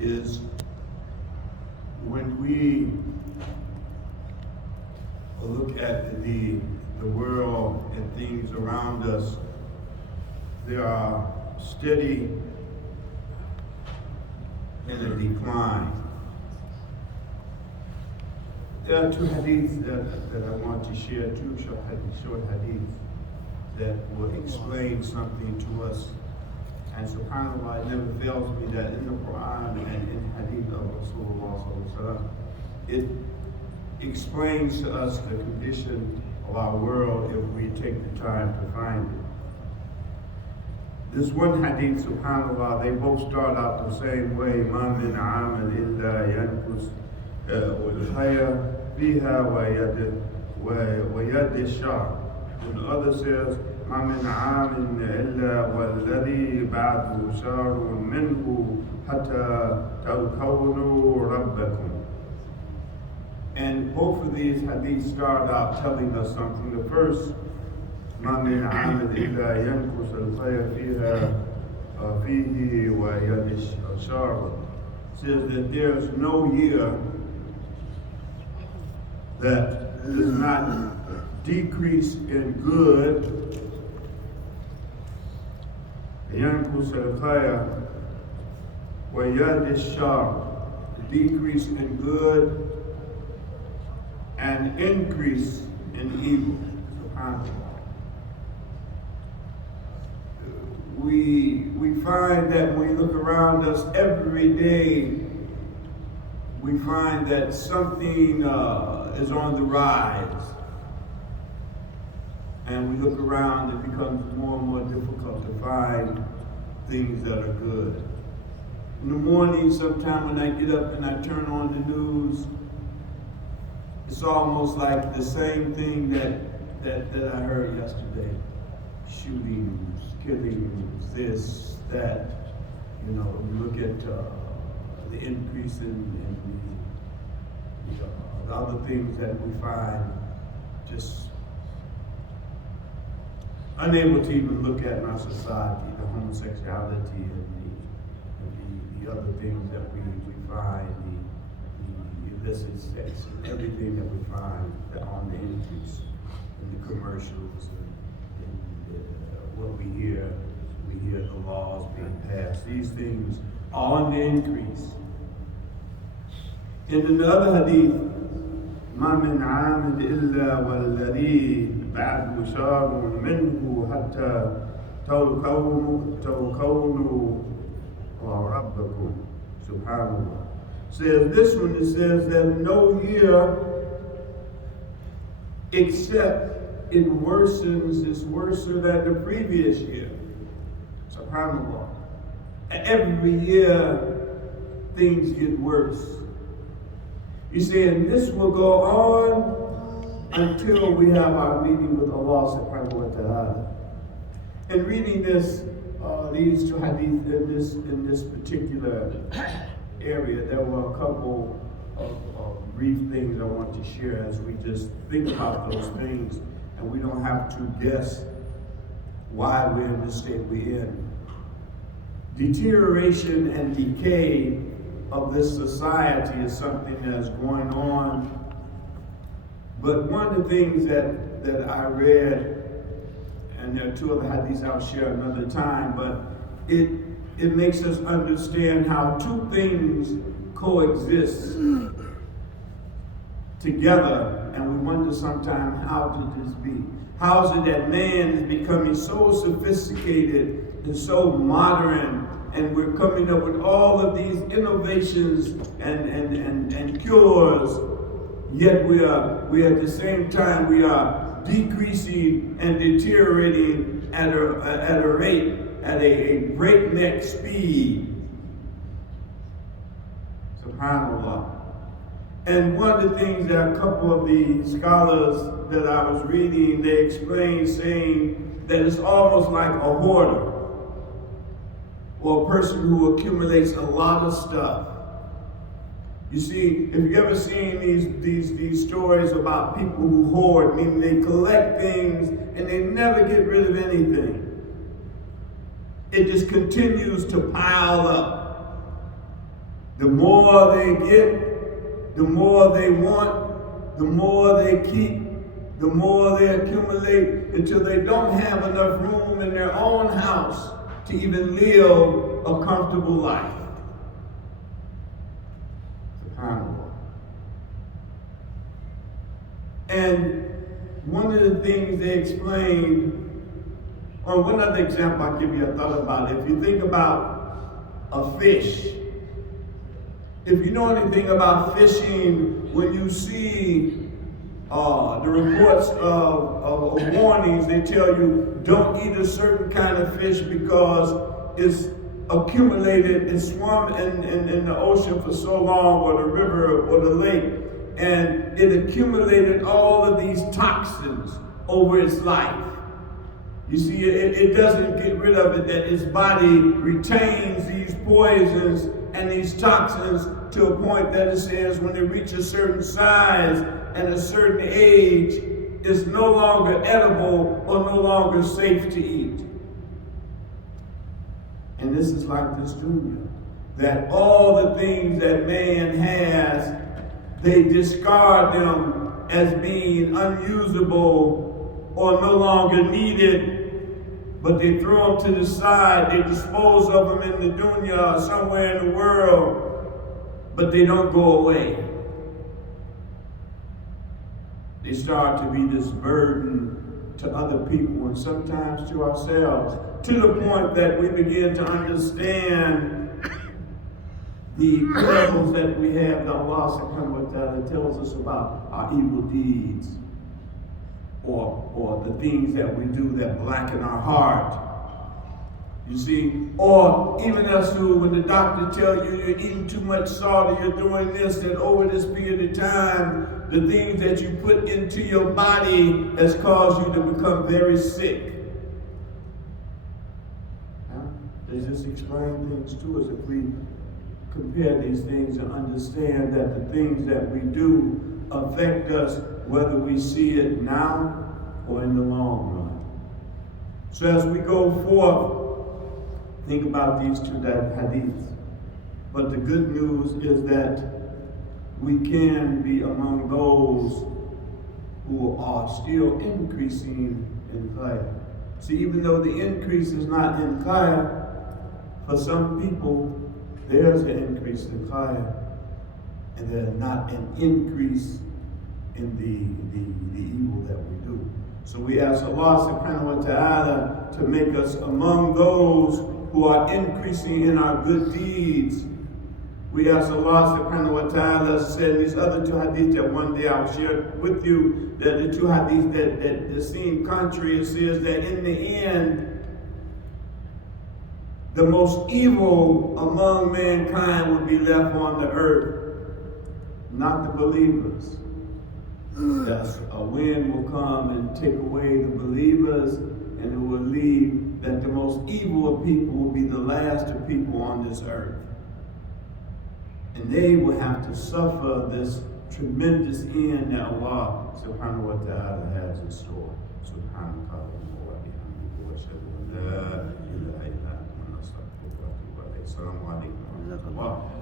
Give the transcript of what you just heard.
is when we look at the world and things around us, there are steady in a decline. There are two hadiths that I want to share, two short hadiths that will explain something to us. And subhanAllah, it never fails me that in the Quran and in hadith of Rasulullah, it explains to us the condition of our world if we take the time to find it. This one hadith, subhanAllah, they both start out the same way. مَا مِنْ عَامٍ إِلَّا يَنْقُصُ الْخَيْرَ فِيهَا وَيَدِ الشَّرِّ. And the other says, مَا مِنْ عَامٍ إِلَّا وَالَّذِي بَعْدُهُ شَرٌّ مِنْهُ حَتَّى تَلْقَوْنُوا رَبَّكُمْ. And both of these hadiths start out telling us something. The first, مَا مِنْ عَامٍ إِلَّا يَنْقُصُ الْخَيْرَ فِيهِ وَيَدِ الشَّرِّ, says that there's no year that does not decrease in good. يَنْقُصُ الْخَيْرَ وَيَدِ الشَّرِّ, decrease in good and increase in evil. SubhanAllah. We find that when we look around us every day, we find that something is on the rise. And we look around, it becomes more and more difficult to find things that are good. In the morning, sometime when I get up and I turn on the news, it's almost like the same thing that I heard yesterday. Shootings, killings, this, that. You know, you look at the increase in the other things that we find, just unable to even look at in our society, the homosexuality and the other things that we find, the illicit sex, and everything that we find on the increase in the commercials and what we hear the laws being passed. These things are on the increase. And in the other hadith, مَا مِنْ عَامٍ إِلَّا وَالَّذِي بَعْدُهُ شَرٌّ مِنْهُ حَتَّى تَلْقَوْنُوا رَبَّكُمْ. SubhanAllah. Says this one, it says that no year except it worsens, it's worse than the previous year. SubhanAllah. Every year things get worse. You see, and this will go on until we have our meeting with Allah subhanahu wa ta'ala. And reading this, these two hadith in this particular area, there were a couple of brief things I want to share as we just think about those things, and we don't have to guess why we're in the state we're in. Deterioration and decay of this society is something that's going on. But one of the things that I read, and there are two other hadiths I'll share another time, but it makes us understand how two things coexist together, and we wonder sometimes how did this be? How is it that man is becoming so sophisticated and so modern, and we're coming up with all of these innovations and cures, yet we are at the same time we are decreasing and deteriorating at a rate, at a breakneck speed. SubhanAllah. And one of the things that a couple of the scholars that I was reading, they explained, saying that it's almost like a hoarder, or a person who accumulates a lot of stuff. You see, if you've ever seen these stories about people who hoard, meaning they collect things and they never get rid of anything. It just continues to pile up. The more they get, the more they want, the more they keep, the more they accumulate until they don't have enough room in their own house to even live a comfortable life. SubhanAllah. And one of the things they explained, or one other example I'll give you, I thought about it. If you think about a fish, if you know anything about fishing, when you see the reports of warnings, they tell you don't eat a certain kind of fish because it's accumulated, it's swum in the ocean for so long, or the river or the lake, and it accumulated all of these toxins over its life. You see, it doesn't get rid of it, that its body retains these poisons and these toxins to a point that it says when they reach a certain size and a certain age, it's no longer edible or no longer safe to eat. And this is like this dunya, that all the things that man has, they discard them as being unusable or no longer needed, but they throw them to the side, they dispose of them in the dunya or somewhere in the world, but they don't go away. They start to be this burden to other people and sometimes to ourselves, to the point that we begin to understand the parables that we have that Allah subhanahu wa ta'ala tells us about our evil deeds, or the things that we do that blacken our heart. You see, or even as to when the doctor tells you you're eating too much salt or you're doing this, and over this period of time, the things that you put into your body has caused you to become very sick. They just explain things to us if we compare these things and understand that the things that we do affect us whether we see it now or in the long run. So as we go forth, think about these two hadiths. But the good news is that we can be among those who are still increasing in khair. See, even though the increase is not in khair, for some people, there's an increase in khair, and there's not an increase in the evil that we do. So we ask Allah subhanahu wa ta'ala to make us among those who are increasing in our good deeds. We ask Allah subhanahu wa ta'ala, said these other two hadiths that one day I'll share with you, that the two hadiths that seem contrary. It says that in the end, the most evil among mankind will be left on the earth, not the believers. Thus, a wind will come and take away the believers, and it will leave that the most evil of people will be the last of people on this earth. And they will have to suffer this tremendous end that Allah subhanahu wa ta'ala has in store. Subhanahu wa ta'ala. Assalamu alaikum wa rahmatullah.